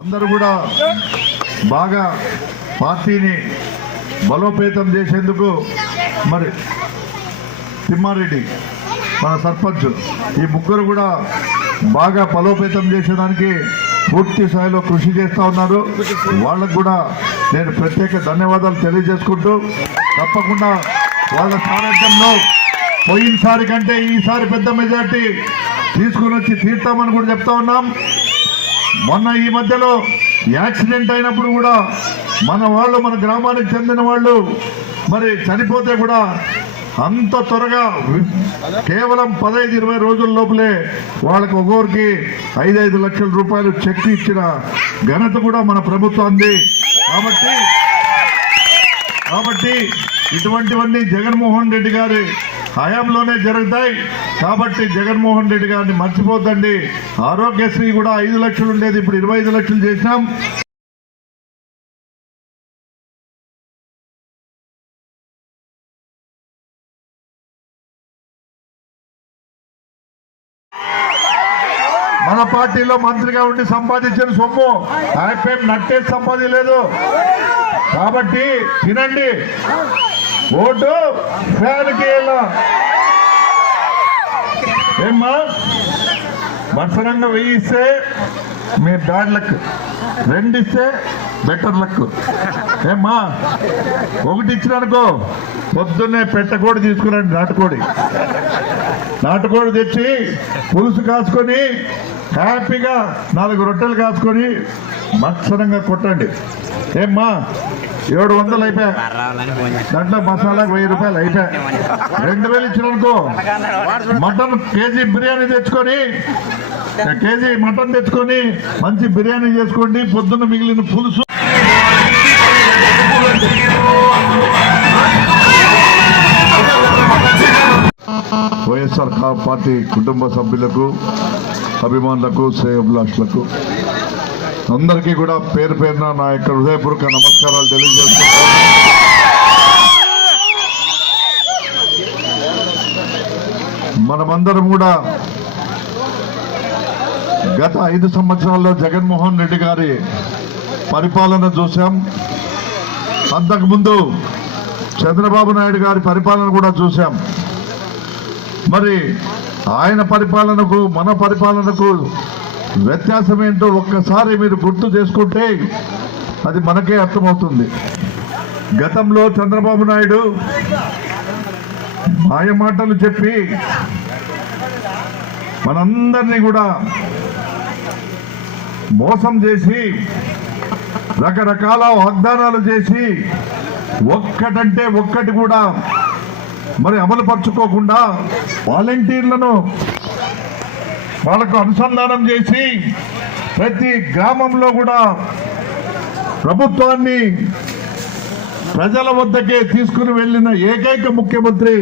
అందరు కూడా బాగా పార్టీని బలోపేతం చేసేందుకు మరి తిమ్మారెడ్డి మన సర్పంచ్ ఈ ముగ్గురు కూడా బాగా బలోపేతం చేసేదానికి పూర్తి స్థాయిలో కృషి చేస్తూ ఉన్నారు. వాళ్ళకు కూడా నేను ప్రత్యేక ధన్యవాదాలు తెలియజేసుకుంటూ తప్పకుండా వాళ్ళ సారథ్యంలో పోయినసారి కంటే ఈసారి పెద్ద మెజార్టీ తీసుకుని వచ్చి తీర్తామని కూడా చెప్తా ఉన్నాం. మొన్న ఈ మధ్యలో యాక్సిడెంట్ అయినప్పుడు కూడా మన వాళ్ళు మన గ్రామానికి చెందిన వాళ్ళు మరి చనిపోతే కూడా అంత త్వరగా కేవలం పదహైదు ఇరవై రోజుల లోపలే వాళ్ళకి ఒక్కొక్కరికి ఐదైదు లక్షల రూపాయలు చెక్ ఇచ్చిన ఘనత కూడా మన ప్రభుత్వాన్ని కాబట్టి కాబట్టి ఇటువంటివన్నీ జగన్మోహన్ రెడ్డి గారి హయాంలోనే జరుగుతాయి. కాబట్టి జగన్మోహన్ రెడ్డి గారిని మర్చిపోద్దండి. ఆరోగ్యశ్రీ కూడా ఐదు లక్షలు ఉండేది ఇప్పుడు ఇరవై ఐదు లక్షలు చేసినాం. మన పార్టీలో మంత్రిగా ఉండి సంపాదించిన సొమ్ము ఆయపేం నట్టేసి సంపాదించలేదు. కాబట్టి తినండి. ఓటు ఫ్యాన్కి వెళ్ళా. ఏమ్మా? వరుసరంగా వెయ్యి ఇస్తే మీ బ్యాడ్ లక్. రెండు ఇస్తే బెటర్ లక్. ఏమ్మా? ఒకటి ఇచ్చిననుకో పొద్దున్నే పెట్టకోడి తీసుకురండి నాటుకోడి. నాటుకోడి తెచ్చి పులుసు కాసుకొని హ్యాపీగా నాలుగు రొట్టెలు కాసుకొని మత్సరంగా కొట్టండి. ఏమ్మా ఏడు వందలు అయిపోయా దాంట్లో మసాలాకు వెయ్యి రూపాయలు అయిపోయా రెండు వేలు ఇచ్చిననుకో మటన్ కేజీ బిర్యానీ తెచ్చుకొని కేజీ మటన్ తెచ్చుకొని మంచి బిర్యానీ చేసుకోండి. పొద్దున్న మిగిలిన పులుసు. వైఎస్ఆర్ కా- పార్టీ కుటుంబ సభ్యులకు అభిమానులకు శ్రేయభిలాషులకు. అందరికీ కూడా పేరు పేరున నా యొక్క హృదయపూర్వక నమస్కారాలు తెలియజేస్తున్నాను. మనమందరం కూడా గత ఐదు సంవత్సరాల్లో జగన్మోహన్ రెడ్డి గారి పరిపాలన చూసాం అంతకుముందు చంద్రబాబు నాయుడు గారి పరిపాలన కూడా చూసాం మరి ఆయన పరిపాలనకు మన పరిపాలనకు వ్యత్యాసం ఏంటో ఒక్కసారి మీరు గుర్తు చేసుకుంటే అది మనకే అర్థమవుతుంది. గతంలో చంద్రబాబు నాయుడు మాయ మాటలు చెప్పి మనందరినీ కూడా మోసం చేసి రకరకాల వాగ్దానాలు చేసి ఒక్కటంటే ఒక్కటి కూడా మరి అమలు పరుచుకోకుండా వాలంటీర్లను వాళ్ళకు అనుసంధానం చేసి ప్రతి గ్రామంలో కూడా ప్రభుత్వాన్ని ప్రజల వద్దకే తీసుకుని వెళ్ళిన ఏకైక ముఖ్యమంత్రి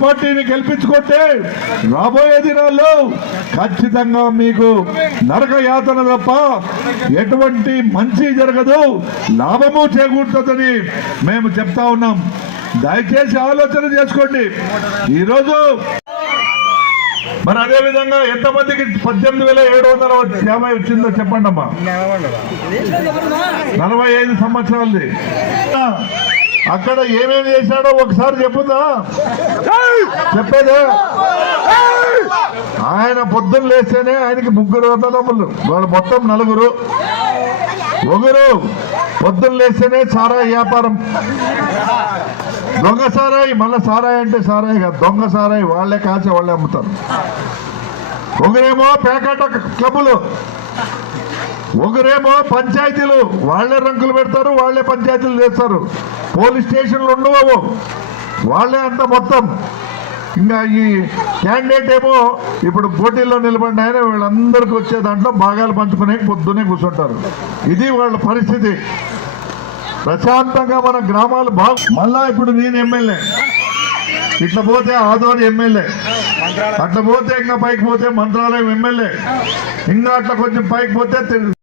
పార్టీని గెలిపించుకుంటే రాబోయే దినాల్లో ఖచ్చితంగా మీకు నరక యాతన తప్ప ఎటువంటి మంచి జరగదు. లాభము చేకూరుతుందని మేము చెప్తా ఉన్నాం. దయచేసి ఆలోచన చేసుకోండి. ఈరోజు మరి అదే విధంగా ఎంతమందికి పద్దెనిమిది వేల ఏడు వందల యాభై వచ్చిందో చెప్పండి అమ్మా నలభై ఐదు సంవత్సరాలది. అక్కడ ఏమేమి చేశాడో ఒకసారి చెప్పుదా? చెప్పేదే? ఆయన పొద్దున్న లేస్తేనే ఆయనకి ముగ్గురు అన్నదమ్ములు వాళ్ళు మొత్తం నలుగురు. ఒకరు పొద్దున్న లేస్తేనే సారాయి వ్యాపారం. దొంగ సారాయి మళ్ళీ సారాయి అంటే సారాయి కాదు. దొంగ సారాయి వాళ్ళే కాల్చి వాళ్ళే అమ్ముతారు. ఒకరేమో పేకాట క్లబ్బులు. ఒకరేమో పంచాయతీలు. వాళ్ళే రంకులు పెడతారు వాళ్ళే పంచాయతీలు చేస్తారు. పోలీస్ స్టేషన్లు ఉండవు వాళ్ళే అంత మొత్తం. ఇంకా ఈ క్యాండిడేట్ ఏమో ఇప్పుడు పోటీల్లో నిలబడిన ఆయన వీళ్ళందరికీ వచ్చే దాంట్లో భాగాలు పంచుకునే పొద్దునే కూర్చుంటారు. ఇది వాళ్ళ పరిస్థితి. ప్రశాంతంగా మన గ్రామాలు బాగు. మళ్ళా ఇప్పుడు నేను ఎమ్మెల్యే. ఇట్లా పోతే ఆదోని ఎమ్మెల్యే. అట్లా పోతే ఇంకా పైకి పోతే మంత్రాలయం ఎమ్మెల్యే. ఇంకా అట్లా కొంచెం పైకి పోతే